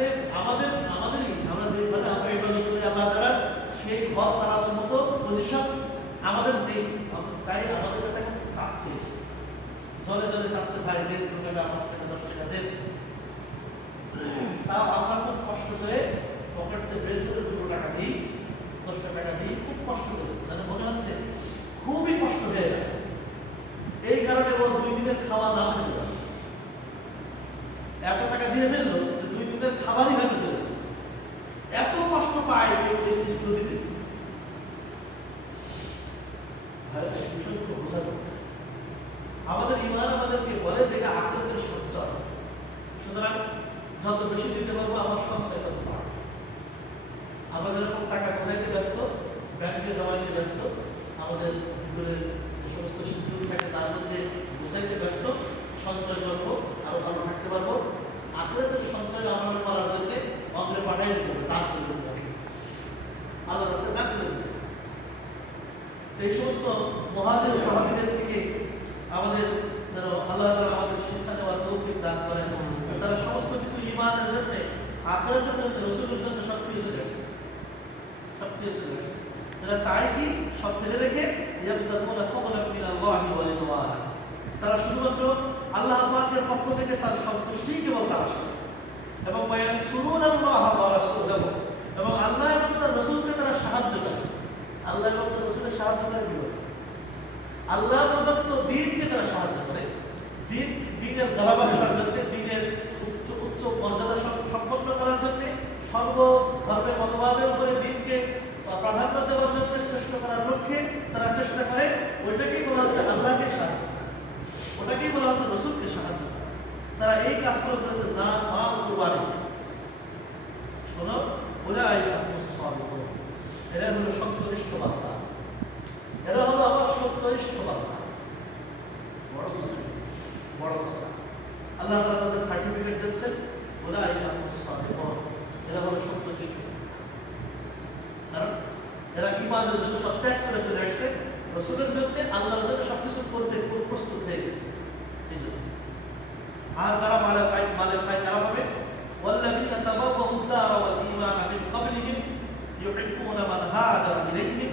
লাগতেছে আমাদেরই আমরা যেভাবে আমরা ইবাদত করি আল্লাহ তাআলা সেই ঘর চালানোর মতো পজিশন আমাদের নেই। তাই আমাদের কাছে এখন চাচ্ছে, জলে জলে চাচ্ছে, ভাই দেন 2 টাকা 5 টাকা 10 টাকা দেন। তাও আমরা খুব কষ্ট করে পকেট থেকে বের করে 2 টাকা দিই, 10 টাকা দিই, খুব কষ্ট করে, মানে মনে হচ্ছে খুবই কষ্ট হয়ে যায়। এই কারণে ও 2 দিনের খাওয়া না খেতে পারে, এত টাকা দিয়ে ফেললো যে 2 দিনের খাবারই হয়তো চলে গেল। এত কষ্ট পায় এই জিনিসগুলো দিতে। আমাদের ঈমান আমাদেরকে বলে যে এটা আখিরাতের সঞ্চয়, সুতরাং যত বেশি দিতে পারবো আমার সঞ্চয় তত বাড়বে। আমরা যেরকম টাকা গোছাইতে ব্যস্ত, ব্যাংকে জমা দিতে ব্যস্ত, আমাদের ভিতরের যে সমস্ত শিডিউল থাকে তার মধ্যে গোছাইতে ব্যস্ত, সঞ্চয় করবো, আরো ভালো থাকতে পারবো। আখিরাতের সঞ্চয় আমাদের করার জন্য অন্তরে পাঠাই দিতে হবে, দান করে দিতে হবে, আল্লাহ রাস্তায় দান করে দিতে হবে। এই সমস্ত মুহাজির সাহাবীদের থেকে আমাদের যেন আল্লাহ তাআলা আমাদের শিক্ষা নেওয়ার তৌফিক দান করেন। তারা সমস্ত কিছু ঈমানের জন্য, আখিরাতের জন্য, রাসূলের জন্য সব কিছু চলে আসছে, সব কিছু চলে আসছে। তারা চায় কি সব ফেলে রেখে ইয়াবতাগুনা ফাদলান মিনাল্লাহি ওয়া রিদওয়ানা, তারা শুধুমাত্র আল্লাহ পাকের পক্ষ থেকে তার সন্তুষ্টি কেবল তালাশ করে, এবং ওয়ায়ানসুরুনাল্লাহ ওয়া রাসূলাহু, এবং আল্লাহ এবং তার রাসূলকে তারা সাহায্য করে। আল্লাহ এবং তার রাসূলের সাহায্য করে কি বলে? আল্লাহ প্রদত্ত দ্বীনকে তারা সাহায্য করে, দ্বীনের গালাবা করার জন্য, দ্বীনের উচ্চ মর্যাদা সম্পন্ন করার জন্য, সর্ব ধর্মের মতবাদের উপরে দ্বীনকে প্রাধান্য দেওয়ার জন্য, শ্রেষ্ঠ করার লক্ষ্যে তারা চেষ্টা করে। ওইটাকেই বলা হচ্ছে আল্লাহকে সাহায্য করা, ওটাকেই বলা হচ্ছে রাসূলকে সাহায্য করা। তারা এই কাজগুলো করেছে জান মাল কুরবানি। শোনো, উলাইকা হুমুস সাদিকুন, এরা হলো সত্যনিষ্ঠ বান্দা, এরা হলো আমার সত্যনিষ্ঠ বান্দা। বড় কথা, বড় কথা। আল্লাহ তাআলা তাদের সার্টিফিকেট দিচ্ছেন, উলাইকা হুমুস সাদিকুন, এরা হলো সত্যনিষ্ঠ বান্দা। কারণ এরা ঈমানের জন্য সব ত্যাগ করে চলে আসছে, রাসূলের জন্য, আল্লাহর জন্য সবকিছু করতে খুব প্রস্তুত হয়ে গেছে। এই জন্য আর তারা মালের পায় কারা পাবে? ওয়াল্লাযীনা তাবাওয়াউ ad-দারা ওয়াল ঈমানা মিন ক্বাবলিহিম ইউহিব্বুনা মান হাজারা ইলাইহিম,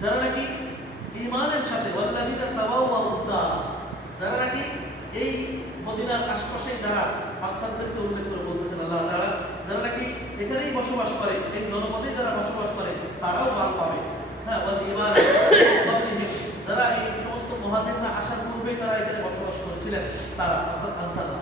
যারা নাকি ঈমানের সাথে, ওয়াল্লাযীনা তাবাওয়াউ ad-দারা, যারা নাকি এই মদিনার আশপাশে যারা আনসারদেরকে উল্লেখ করে বলতেছেন আল্লাহ তাআলা, যারা নাকি এখানেই বসবাস করে, এই জনপদে যারা বসবাস করে তারাও মাল পাবে। হ্যাঁ, ওয়াল ঈমানা মিন ক্বাবলিহিম, যারা এই সমস্ত মুহাজিররা আসার পূর্বেই তারা এখানে বসবাস করেছিলেন, তারা অর্থাৎ আনসাররা।